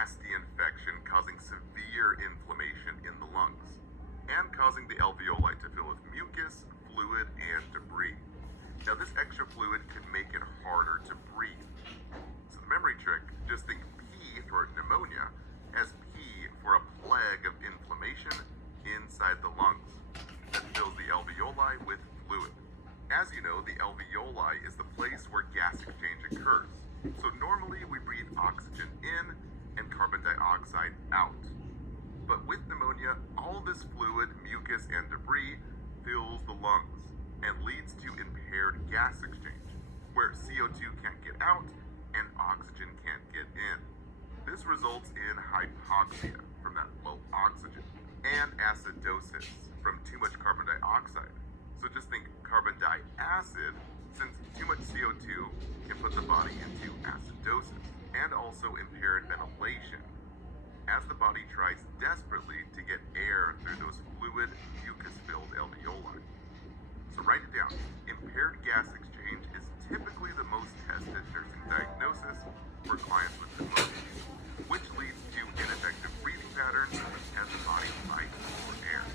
nasty infection causing severe inflammation in the lungs and causing the alveoli to fill with mucus, fluid, and debris. Now, this extra fluid could make it harder to breathe. So the memory trick, just think P for pneumonia as P for a plague of inflammation inside the lungs that fills the alveoli with fluid. As you know, the alveoli is the place where gas exchange occurs. So normally we breathe oxygen in and carbon dioxide out. But with pneumonia, all this fluid, mucus, and debris fills the lungs and leads to impaired gas exchange, where CO2 can't get out and oxygen can't get in. This results in hypoxia from that low oxygen and acidosis from too much carbon dioxide. So just think carbon diacid, since too much CO2 can put the body into acidosis, and also impaired ventilation, as the body tries desperately to get air through those fluid, mucus-filled alveoli. So write it down. Impaired gas exchange is typically the most tested nursing diagnosis for clients with pneumonia, which leads to ineffective breathing patterns as the body fights for air.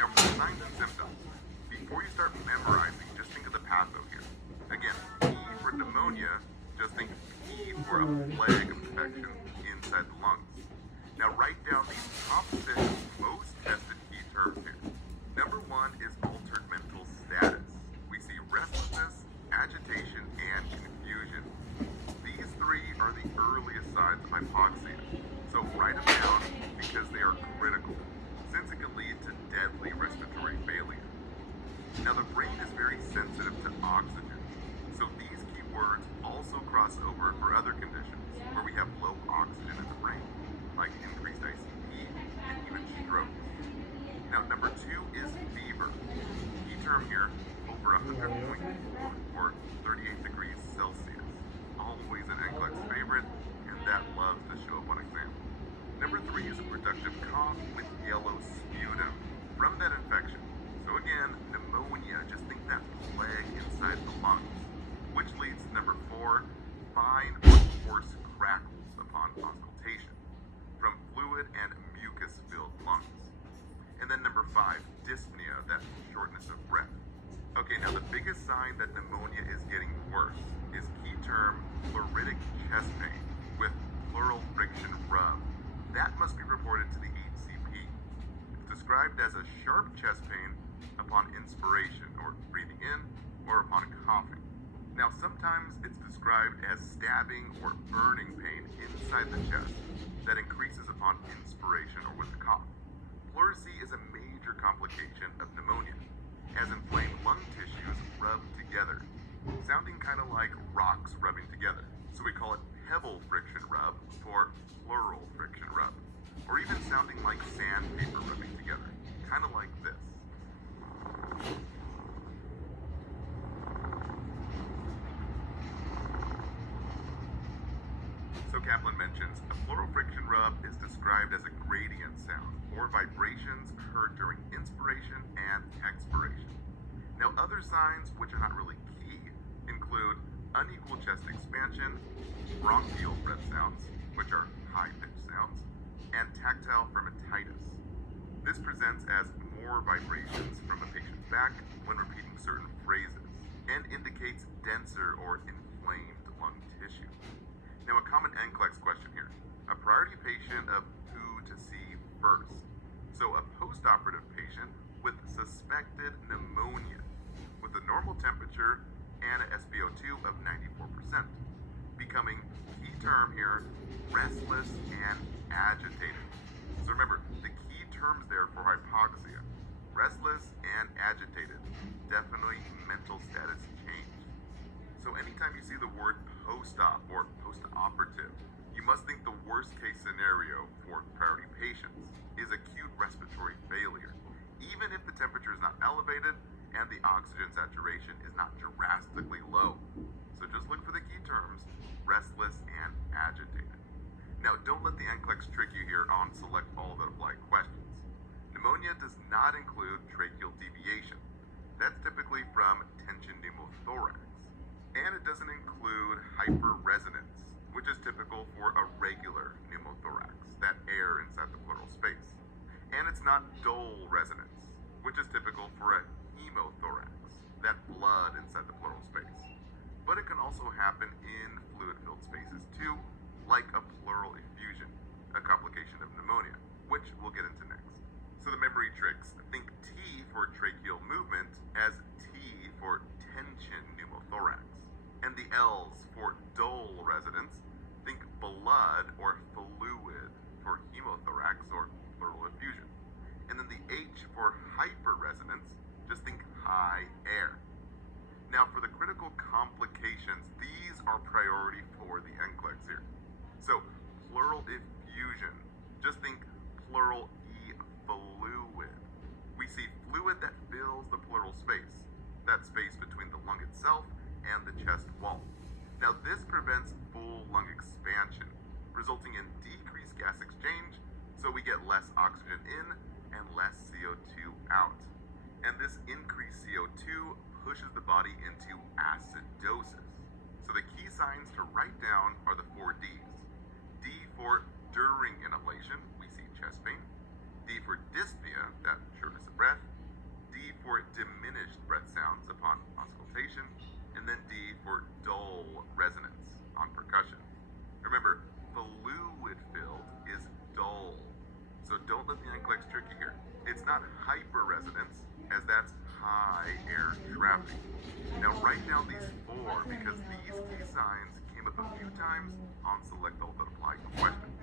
Now, for signs and symptoms, before you start memorizing, just think of the patho here. Again, P for pneumonia, just think P for a plague of infection inside the lungs. Now write down these top 6 most tested key terms here. Number 1 is altered mental status. We see restlessness, agitation, and confusion. These 3 are the earliest signs of hypoxia. So write them down because they are critical, since it can lead to deadly respiratory failure. Now the brain is very sensitive to oxygen, so these key words also cross over for other conditions where we have low oxygen in the brain, like increased ICP and even strokes. Now number 2 is fever. Key term here, over 100.4 or 38 degrees Celsius. Always an NCLEX favorite, and that loves to show up on exam. Number 3 is a productive cough with yellow sputum from that infection. So again, pneumonia, just think that plague inside the lungs, which leads to number 4, fine or coarse crackles upon auscultation from fluid and mucus-filled lungs. And then number 5, dyspnea, that shortness of breath. Okay, now the biggest sign that pneumonia is getting worse is key term pleuritic chest pain with pleural friction rub. That must be reported to the HCP. It's described as a sharp chest pain upon inspiration or breathing in or upon coughing. Now sometimes it's described as stabbing or burning pain inside the chest that increases upon inspiration or with a cough. Pleurisy is a major complication of pneumonia, as inflamed lung tissues rub together, sounding kind of like rocks rubbing together. So we call it pebble friction rub for pleural friction rub, or even sounding like sandpaper rubbing together, kind of like this. So Kaplan mentions a pleural friction rub is described as a gradient sound or vibrations heard during inspiration and expiration. Now other signs, which are not really key, include unequal chest expansion, bronchial breath sounds, which are high-pitched sounds, and tactile fermentitis. This presents as more vibrations from a patient's back when repeating certain phrases and indicates denser or inflamed lung tissue. Now a common NCLEX question here, a priority patient of who to see first. So a post-operative patient with suspected pneumonia with a normal temperature and an SpO2 of 94%, becoming key term here, restless and agitated. So remember, the key terms there for hypoxia, restless and agitated, definitely mental status change. So anytime you see the word post-op or post-operative, you must think the worst case scenario for priority patients is acute respiratory failure, even if the temperature is not elevated and the oxygen saturation is not drastically low. So just look for the key terms, restless and agitated. Now don't let the NCLEX trick you here on select all that apply questions. Pneumonia does not include tracheal deviation. That's typically from tension pneumothorax. And it doesn't include hyperresonance, which is typical for a regular pneumothorax. also happen in fluid-filled spaces too, like a pleural effusion, a complication of pneumonia, which we'll get into next. So the memory tricks: think T for tracheal movement as T for tension pneumothorax. And the L's for dull resonance, think blood or fluid for hemothorax or pleural effusion. And then the H for hyperresonance, just think high air. Now for the critical complications, these are priority for the NCLEX here. So pleural effusion, just think pleural fluid. We see fluid that fills the pleural space, that space between the lung itself and the chest wall. Now this prevents full lung expansion, resulting in decreased gas exchange, so we get less oxygen in and less CO2 out. And this increased CO2 pushes the body into acidosis. So the key signs to write down are the 4 Ds. D for during inhalation, we see chest pain. D for dyspnea, that shortness of breath. D for diminished breath sounds upon auscultation. And then D for dull resonance on percussion. Remember, fluid-filled is dull. So don't let the NCLEX trick you here. It's not hyperresonance, as that's high air trapping. Now write down these 4 because these key signs came up a few times on Select All That Apply questions.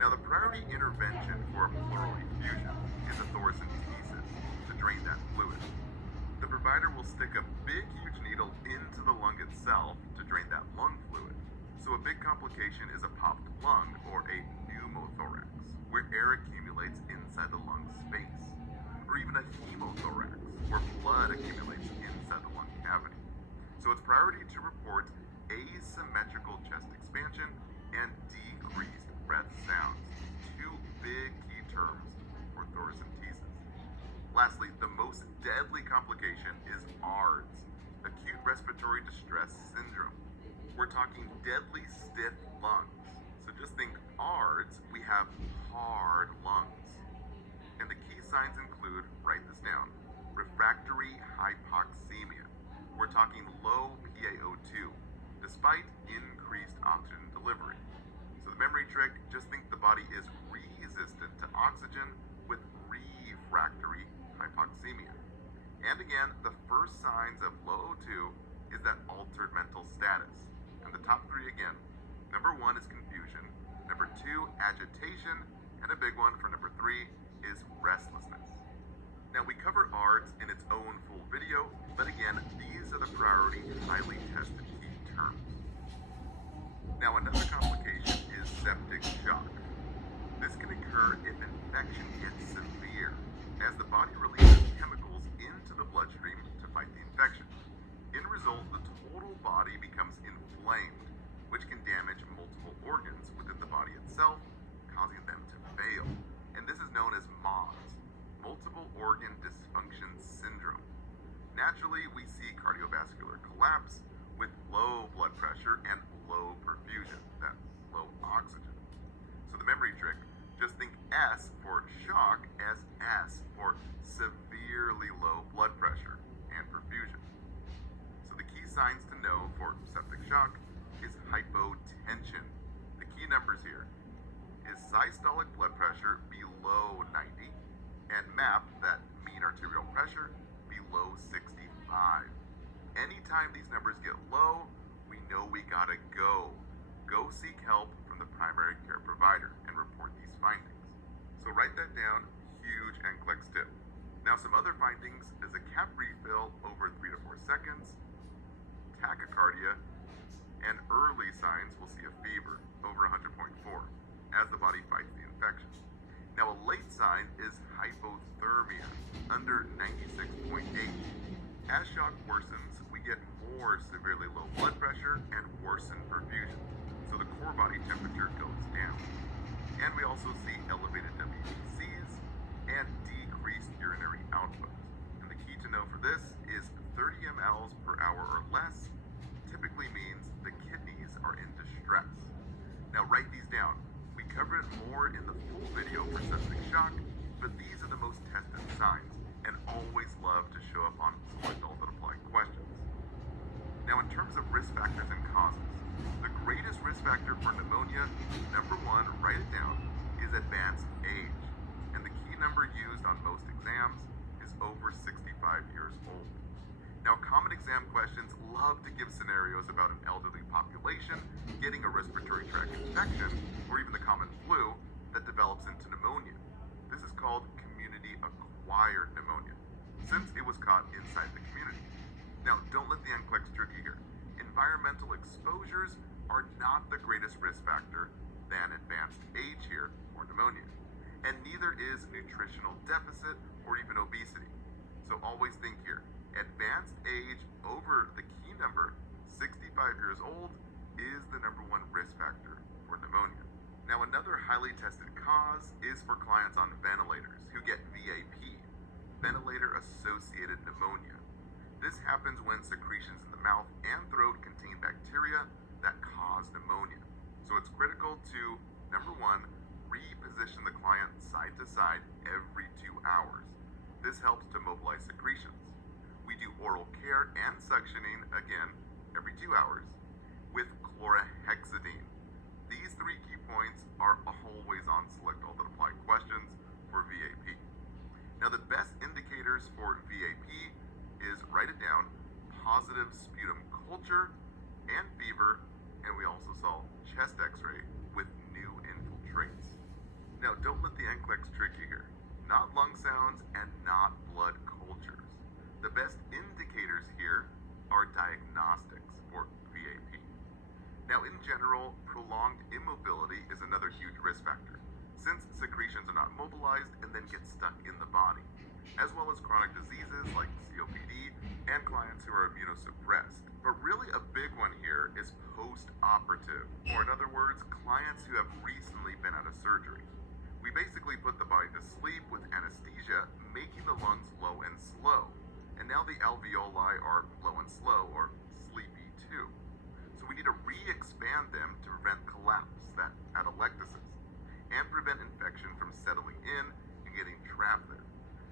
Now the priority intervention for a pleural effusion is a thoracentesis to drain that fluid. The provider will stick a big huge needle into the lung itself to drain that lung fluid. So a big complication is a popped lung or a pneumothorax, where air accumulates inside the lung space. Or even a hemothorax, where blood accumulates inside the lung cavity. So it's priority to report asymmetrical chest expansion and decreased breath sounds. 2 big key terms for thoracentesis. Lastly, the most deadly complication is ARDS, acute respiratory distress syndrome. We're talking deadly stiff lungs. So just think ARDS, we have hard lungs. And the key signs include, write this down, refractory hypoxemia. We're talking low PaO2, despite increased oxygen delivery. So the memory trick, just think the body is resistant to oxygen with refractory hypoxemia. And again, the first signs of low O2 is that altered mental status. And the top 3 again, number 1 is confusion, number 2, agitation, and a big one for number 3 is restlessness. Now we cover ARDS in its own full video, but again, these are the priority highly tested key terms. Now another complication is septic shock. This can occur if infection gets severe, as the body releases chemicals into the bloodstream to fight the infection. In result, the total body becomes inflamed, which can damage multiple organs within the body itself, causing them to fail. And this is known as MODS, multiple organ dysfunction syndrome. Naturally, we see cardiovascular collapse with low blood pressure and low perfusion, that's low oxygen. So the memory trick, just think S for shock as S for severely low blood pressure and perfusion. So the key signs to know for septic shock is hypotension. The key numbers here is systolic blood pressure below 90 and MAP, that mean arterial pressure, below 65. Anytime these numbers get low, we know we gotta go. Go seek help from the primary care provider and report these findings. So write that down, huge NCLEX tip. Now some other findings is a cap refill over 3 to 4 seconds, tachycardia, and early signs will see a fever over 100.4 as the body fights the infection. Now a late sign is hypothermia under 96.8. As shock worsens, we get more severely low blood pressure and worsened perfusion, so the core body temperature goes down. And we also see elevated WBCs and decreased urinary output. And the key to know for this is 30 mLs per hour or less typically means the kidneys are in distress. Now write these down. We cover it more in the full video for septic shock, but these are the most tested signs and always love to show up on Select All That Apply questions. Now in terms of risk risk factors and causes. The greatest risk factor for pneumonia, number one, write it down, is advanced age. And the key number used on most exams is over 65 years old. Now, common exam questions love to give scenarios about an elderly population getting a respiratory tract infection, or even the common flu that develops into pneumonia. This is called community-acquired pneumonia, since it was caught inside the community. Now, don't let the NCLEX trick you here. Environmental exposures are not the greatest risk factor than advanced age here, or pneumonia. And neither is nutritional deficit or even obesity. So always think here, advanced age over the key number, 65 years old, is the number one risk factor for pneumonia. Now, another highly tested cause is for clients on ventilators who get VAP, ventilator-associated pneumonia. This happens when secretions in the mouth and throat contain bacteria that cause pneumonia. So it's critical to, number one, reposition the client side to side every 2 hours. This helps to mobilize secretions. We do oral care and suctioning, again, every 2 hours, with chlorhexidine. These three key points are always on select all that apply questions for VAP. Now, the best indicators for VAP is, write it down, positive sputum culture and fever, and we also saw chest x-ray with new infiltrates. Now, don't let the NCLEX trick you here. Not lung sounds and not blood cultures. The best indicators here are diagnostics for VAP. Now, in general, prolonged immobility is another huge risk factor, since secretions are not mobilized and then get stuck in the body, as well as chronic diseases like COPD and clients who are immunosuppressed. But really a big one here is post-operative, or in other words, clients who have recently been out of surgery. We basically put the body to sleep with anesthesia, making the lungs low and slow. And now the alveoli are low and slow, or sleepy too. So we need to re-expand them to prevent collapse, that atelectasis, and prevent infection from settling in and getting trapped there.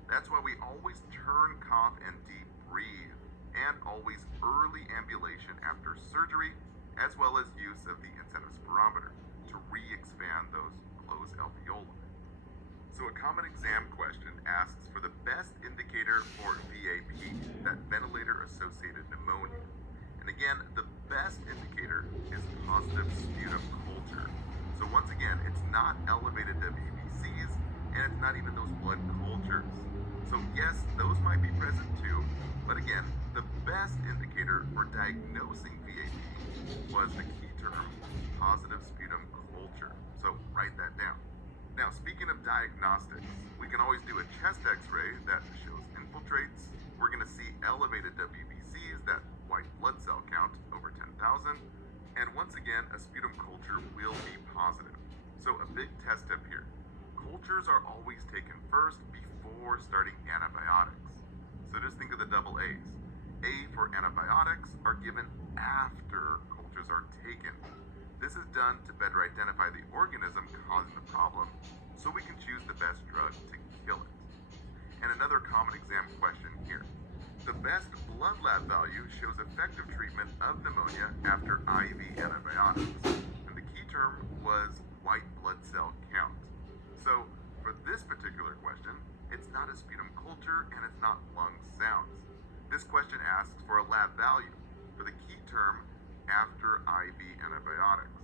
That's why we always turn, cough, and deep breathe, and always early ambulation after surgery, as well as use of the incentive spirometer to re-expand those closed alveoli. So a common exam question asks for the best indicator for VAP, that ventilator-associated pneumonia. And again, the best indicator is positive sputum culture. So once again, it's not elevated WBCs, and it's not even those blood cultures. So yes, those might be present too, but again, the best indicator for diagnosing VAP was the key term, positive sputum culture. So write that down. Now, speaking of diagnostics, we can always do a chest x-ray that shows infiltrates. We're going to see elevated WBCs, that white blood cell count, over 10,000. And once again, a sputum culture will be positive. So a big test tip here. Cultures are always taken first before starting antibiotics. So just think of the double A's. A for antibiotics are given after cultures are taken. This is done to better identify the organism causing the problem, so we can choose the best drug to kill it. And another common exam question here. The best blood lab value shows effective treatment of pneumonia after IV antibiotics. And the key term was white blood cell count. So for this particular question, it's not a sputum culture and it's not lung sounds. This question asks for a lab value for the key term after IV antibiotics.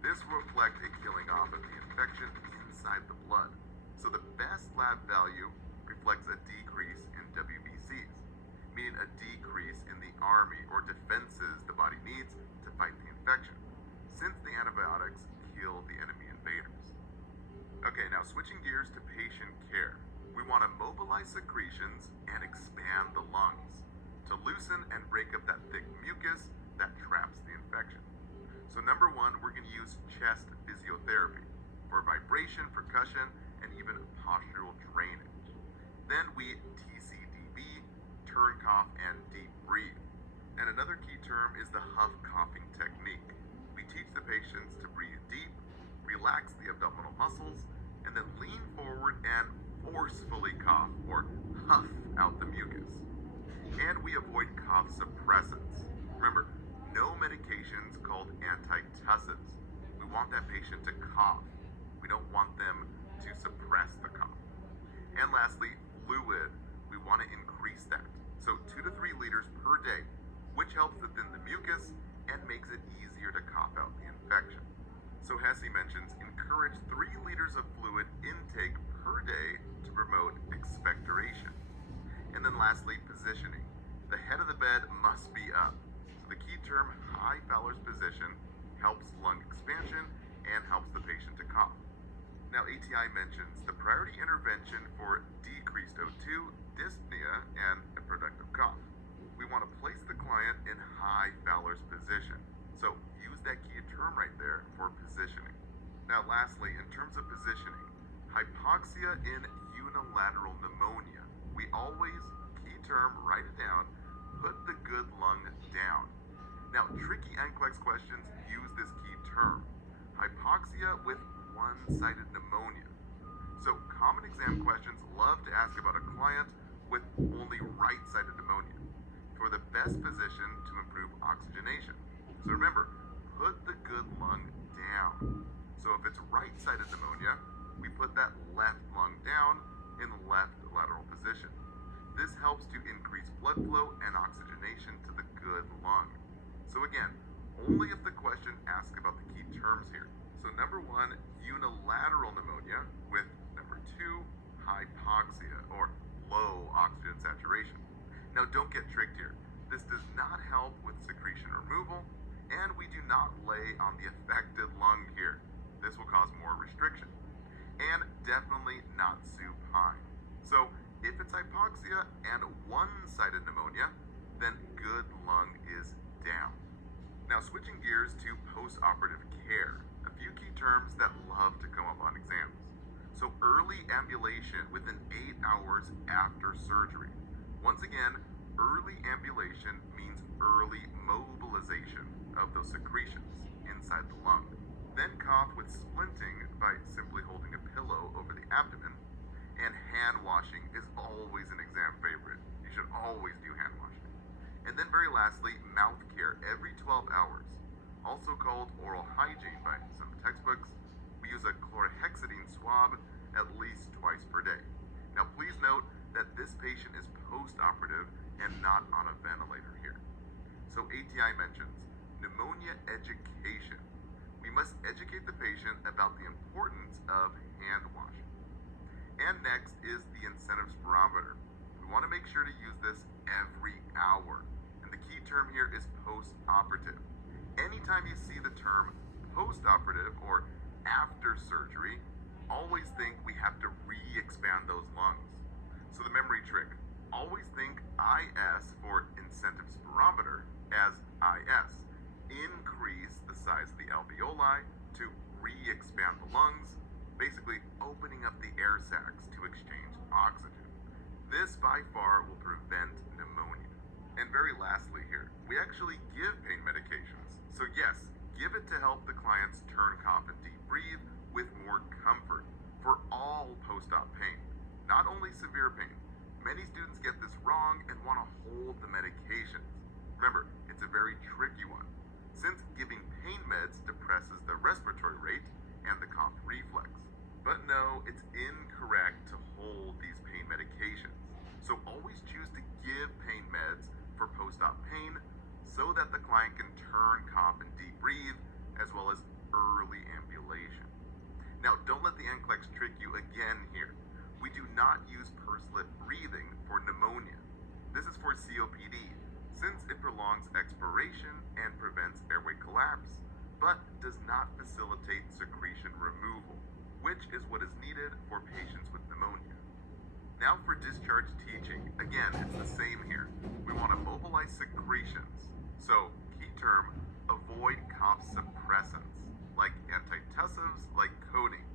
This will reflect a killing off of the infection inside the blood. So the best lab value reflects a decrease in WBCs, meaning a decrease in the army or defenses the body needs to fight the infection, since the antibiotics kill the enemy invaders. Okay, now switching gears to patient care. We want to mobilize secretions and expand the lungs to loosen and break up that thick mucus that traps the infection. So number one, we're going to use chest physiotherapy for vibration, percussion, and even postural drainage. Then we TCDB, turn, cough, and deep breathe. And another key term is the huff coughing technique. We teach the patients to breathe deep, relax the abdominal muscles, and then lean forward and forcefully cough or huff out the mucus. And we avoid cough suppressants. Remember, no medications called antitussives. We want that patient to cough. We don't want them to suppress the cough. And lastly, fluid. We want to increase that. So 2 to 3 liters per day, which helps to thin the mucus and makes it easier to cough out the infection. So Hesse mentions encourage 3 liters of fluid intake per day to promote expectoration. And then lastly, positioning. The head of the bed must be up. So the key term, high Fowler's position, helps lung expansion and helps the patient to cough. Now ATI mentions the priority intervention for decreased O2, dyspnea, and a productive cough. We want to place the client in high Fowler's position. So use that key term right there for positioning. Now lastly, in terms of positioning, hypoxia in unilateral pneumonia. We always, key term, write it down, put the good lung down. Now tricky NCLEX questions use this key term. Hypoxia with one-sided pneumonia. So common exam questions love to ask about a client with only right-sided pneumonia for the best position to improve oxygenation. So remember, put the good lung down. So if it's right-sided pneumonia, we put that left lung down in the left lateral position. This helps to increase blood flow and oxygenation to the good lung. So again, only if the question asks about the key terms here. So number 1, unilateral pneumonia with number 2, hypoxia or low oxygen saturation. Now don't get tricked here. This does not help with secretion removal, and we do not lay on the affected lung here. This will cause more restriction. And definitely not supine. So if it's hypoxia and one-sided pneumonia, then good lung is down. Now switching gears to post-operative care, a few key terms that love to come up on exams. So early ambulation within 8 hours after surgery. Once again, early ambulation means early mobilization of those secretions inside the lung. Then cough with splinting by simply holding a pillow over the abdomen. And hand washing is always an exam favorite. You should always do hand washing. And then very lastly, mouth care every 12 hours. Also called oral hygiene by some textbooks. We use a chlorhexidine swab at least twice per day. Now please note that this patient is post-operative and not on a ventilator here. So ATI mentions pneumonia education. We must educate the patient about the importance of hand washing. And next is the incentive spirometer. We want to make sure to use this every hour. And the key term here is post-operative. Anytime you see the term post-operative or after surgery, always think we have to re-expand those lungs. So the memory trick, always think IS for incentive spirometer as IS. Increase the size of the alveoli to re-expand the lungs, basically opening up the air sacs to exchange oxygen. This by far will prevent pneumonia. And very lastly here, we actually give pain medications. So yes, give it to help the clients turn, cough, and deep breathe with more comfort for all post-op pain, not only severe pain. Many students get this wrong and want to hold the medications. Remember, it's a very tricky one, since giving pain meds depresses the respiratory rate and the cough reflex. But no, it's incorrect to hold these pain medications. So always choose to give pain meds for post-op pain so that the client can turn, cough, and deep breathe, as well as early ambulation. Now, don't let the NCLEX trick you again here. We do not use pursed lip breathing for pneumonia. This is for COPD, since it prolongs expiration and prevents airway collapse, but does not facilitate secretion removal, which is what is needed for patients with pneumonia. Now for discharge teaching, again, it's the same here. We want to mobilize secretions. So, key term, avoid cough suppressants, like antitussives, like codeine.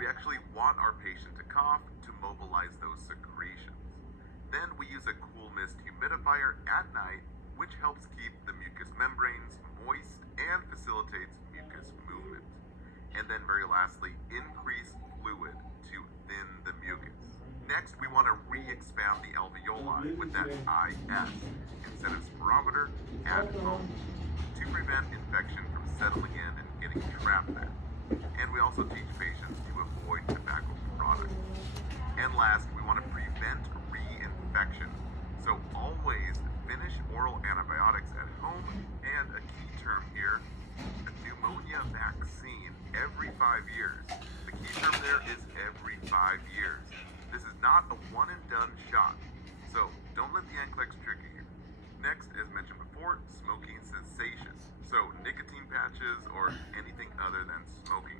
We actually want our patient to cough to mobilize those secretions. Then we use a cool mist humidifier at night, which helps keep the mucous membranes moist and facilitates mucus movement. And then very lastly, increase fluid to thin the mucus. Next, we want to re-expand the alveoli with that IS instead of spirometer at home to prevent prevent infection from settling in and getting trapped there. And we also teach patients to avoid tobacco products. And last, we want to prevent reinfection. So always finish oral antibiotics at home, and a key term here, a pneumonia vaccine every 5 years. The key term there is every 5 years. This is not a one and done shot, so don't let the NCLEX trick you here. Next, as mentioned before, smoking cessation. So nicotine patches or anything other than smoking.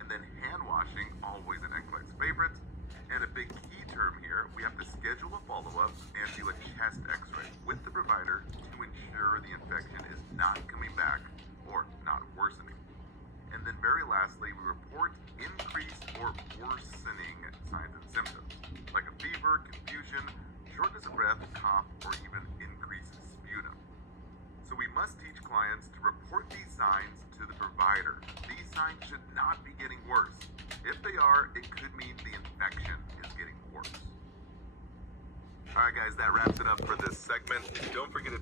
And then hand washing, always an NCLEX favorite. And a big key term here, we have to schedule a follow-up and do a chest x-ray with the provider to ensure the infection is not coming back or not worsening. And then very lastly, we report increased or worsening signs and symptoms, like a fever, confusion, shortness of breath, cough, or even increased sputum. So we must teach clients to report these signs to the provider. These signs should not be getting worse. If they are, it could mean the infection is getting worse. All right, guys, that wraps it up for this segment. Don't forget to